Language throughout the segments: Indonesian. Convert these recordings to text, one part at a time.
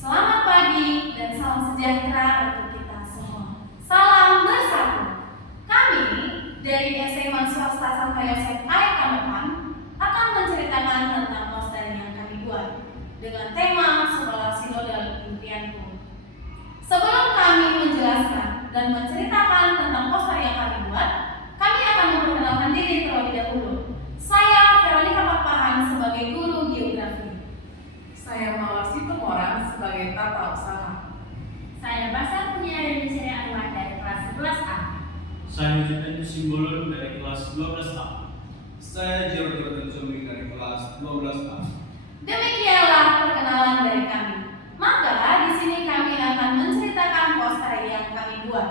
Selamat pagi dan salam sejahtera untuk kita semua. Salam bersatu. Kami dari SMA Swasta Sampai SMA Kamepan akan menceritakan tentang poster yang kami buat dengan tema Sekolah Sinodal Impianku. Sebelum kami menjelaskan dan menceritakan tentang poster yang kami buat, kami akan memperkenalkan diri terlebih dahulu. Saya Veronica Papahan sebagai guru geografi. Saya Mawar Situmorang sebagai tata usaha. Saya Basar Punya Indonesia Anwar dari kelas 11A. Saya Jepen Simbolon dari kelas 12A. Saya Jordan Zumi dari kelas 12A. Demikianlah perkenalan dari kami. Maka di sini kami akan menceritakan poster yang kami buat.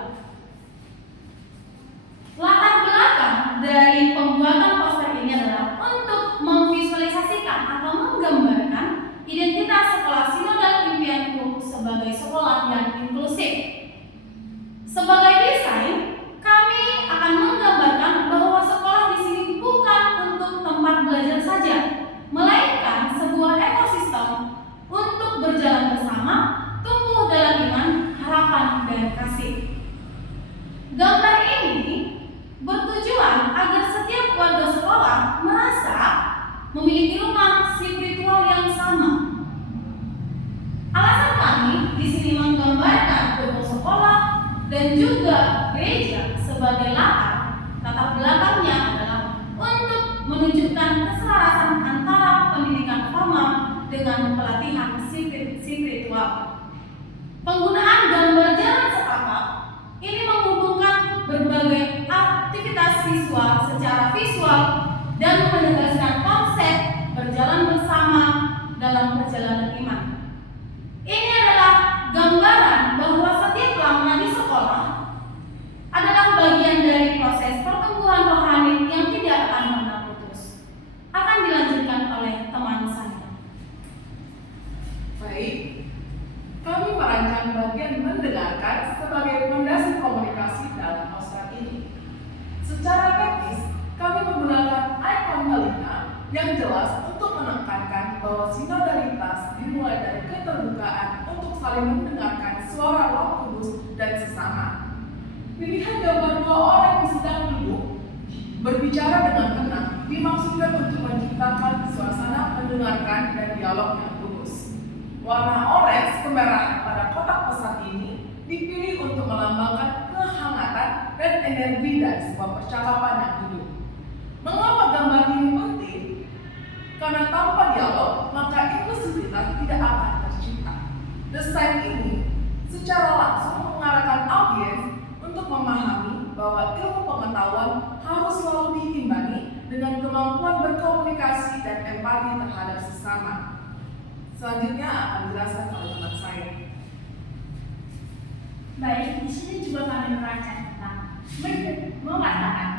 Latar belakang dari pembuatan poster ini adalah untuk memvisualisasikan atau menggambarkan identitas Sekolah Sinodal Impianku sebagai sekolah yang inklusif. Sebagai desain, kami akan menggambarkan bahwa sekolah di sini bukan untuk tempat belajar saja, melainkan sebuah ekosistem untuk berjalan bersama, tumbuh dalam iman, harapan, dan kasih. Gambar ini bertujuan agar setiap warga sekolah merasa memiliki rumah spiritual yang sama. Alasan kami di sini menggambarkan gedung sekolah dan juga gereja sebagai latar belakangnya adalah untuk menunjukkan keselarasan antara pendidikan formal dengan pelatihan spiritual. Penggunaan gambar jalan setapak ini menghubungkan berbagai aktivitas siswa secara visual dan menegaskan konsep berjalan bersama dalam perjalanan iman. Ini adalah gambaran bahwa setiap lamanya di sekolah adalah bagian dari proses pertumbuhan rohani yang tidak akan pernah putus. Akan dilanjutkan oleh teman saya. Baik, kami merancang bagian mendengarkan sebagai fondasi komunikasi dalam poster ini. Secara teknis, kami menggunakan ikon balita yang jelas untuk menekankan bahwa sinodalitas dimulai dari keterbukaan untuk saling mendengarkan suara Roh Kudus dan sesama. Pilihan gambar dua orang yang sedang duduk berbicara dengan tenang dimaksudkan untuk menciptakan suasana mendengarkan dan dialog yang kudus. Warna orange kemerahan pada kotak pesan ini dipilih untuk melambangkan kehangatan dan energi dari sebuah percakapan yang hidup. Mengapa gambar ini penting? Karena tanpa dialog, maka inklusivitas tidak akan tercipta. Desain ini secara langsung mengarahkan audiens untuk memahami bahwa ilmu pengetahuan harus selalu diimbangi dengan kemampuan berkomunikasi dan empati terhadap sesama. Selanjutnya akan dijelaskan oleh teman saya. Baik, di sini juga kami merancang tentang mewartakan.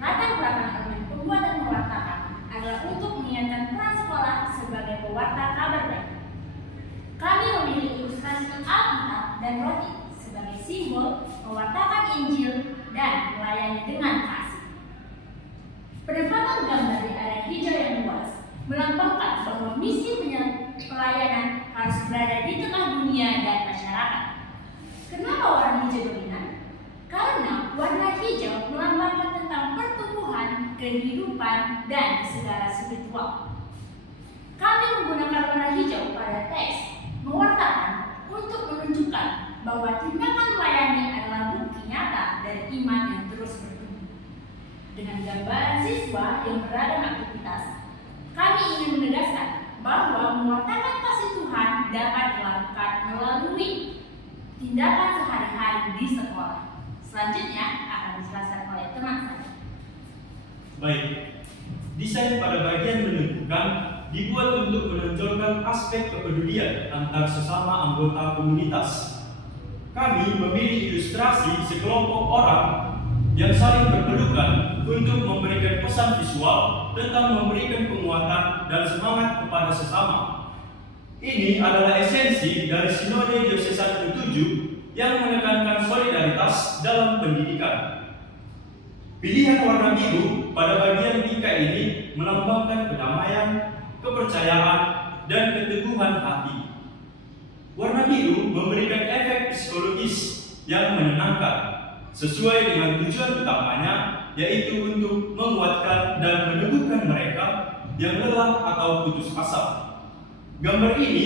Latar belakang elemen pembuatan mewartakan adalah untuk mengingatkan peran sekolah sebagai pewarta kabar baik. Kami memilih ilustrasi Alkitab dan roti sebagai simbol mewartakan Injil dan melayani dengan kasih. Penempatan gambar di area hijau yang luas melambangkan bahwa misi pelayanan harus berada di tengah dunia dan masyarakat. Kenapa warna hijau dominan? Karena warna hijau melambangkan tentang pertumbuhan, kehidupan, dan segala spiritual. Kami menggunakan warna hijau pada teks mewartakan untuk menunjukkan bahwa tindakan melayani adalah bukti nyata dari iman yang terus bertumbuh. Dengan gambaran siswa yang beragam aktivitas, kami ingin menegaskan bahwa mewartakan kasih Tuhan dapat dilakukan melalui tindakan sehari-hari di sekolah. Selanjutnya akan dijelaskan oleh teman saya. Baik, desain pada bagian menentukan dibuat untuk menonjolkan aspek kepedulian antar sesama anggota komunitas. Kami memilih ilustrasi sekelompok orang yang saling berpelukan untuk memberikan pesan visual tentang memberikan penguatan dan semangat kepada sesama. Ini adalah esensi dari Sinode Diosesan ke-7 yang menekankan solidaritas dalam pendidikan. Pilihan warna biru pada bagian tika ini melambangkan kedamaian, kepercayaan, dan keteguhan hati. Warna biru memberikan efek psikologis yang menenangkan sesuai dengan tujuan utamanya, yaitu untuk menguatkan dan meneguhkan mereka yang lelah atau putus asa. Gambar ini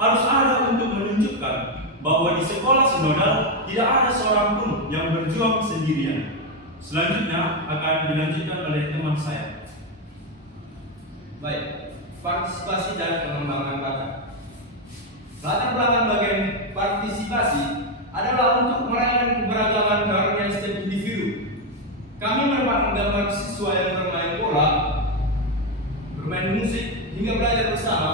harus ada untuk menunjukkan bahwa di sekolah sinodal tidak ada seorang pun yang berjuang sendirian. Selanjutnya akan dilanjutkan oleh teman saya. Baik, partisipasi dan pengembangan bakat. Latar belakang bagian partisipasi adalah untuk merayakan keberagaman karunia setiap individu. Kami merupakan gambar siswa yang bermain bola, bermain musik, hingga belajar bersama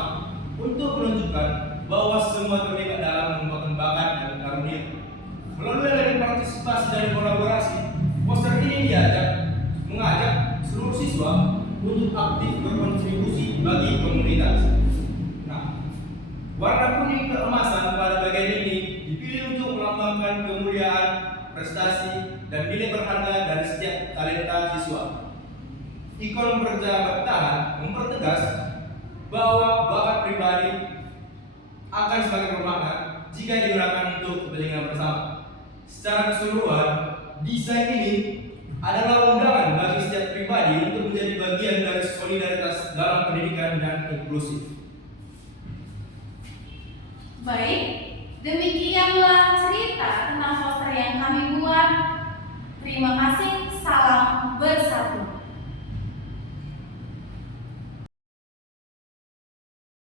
untuk menunjukkan bahwa semua terlibat dalam mengembangkan bakat dan karunia. Melalui dari partisipasi dan kolaborasi, poster ini mengajak seluruh siswa untuk aktif berkontribusi bagi komunitas. Nah, warna kuning keemasan pada bagian ini dipilih untuk melambangkan kemuliaan, prestasi, dan nilai berharga dari setiap talenta siswa. Ikon pejabat tangan mempertegas bahwa bakat pribadi akan semakin bermakna jika digunakan untuk kepentingan bersama. Secara keseluruhan, desain ini adalah undangan bagi setiap pribadi untuk menjadi bagian dari solidaritas dalam pendidikan dan inklusif. Baik, demikianlah cerita tentang poster yang kami buat. Terima kasih, salam bersatu.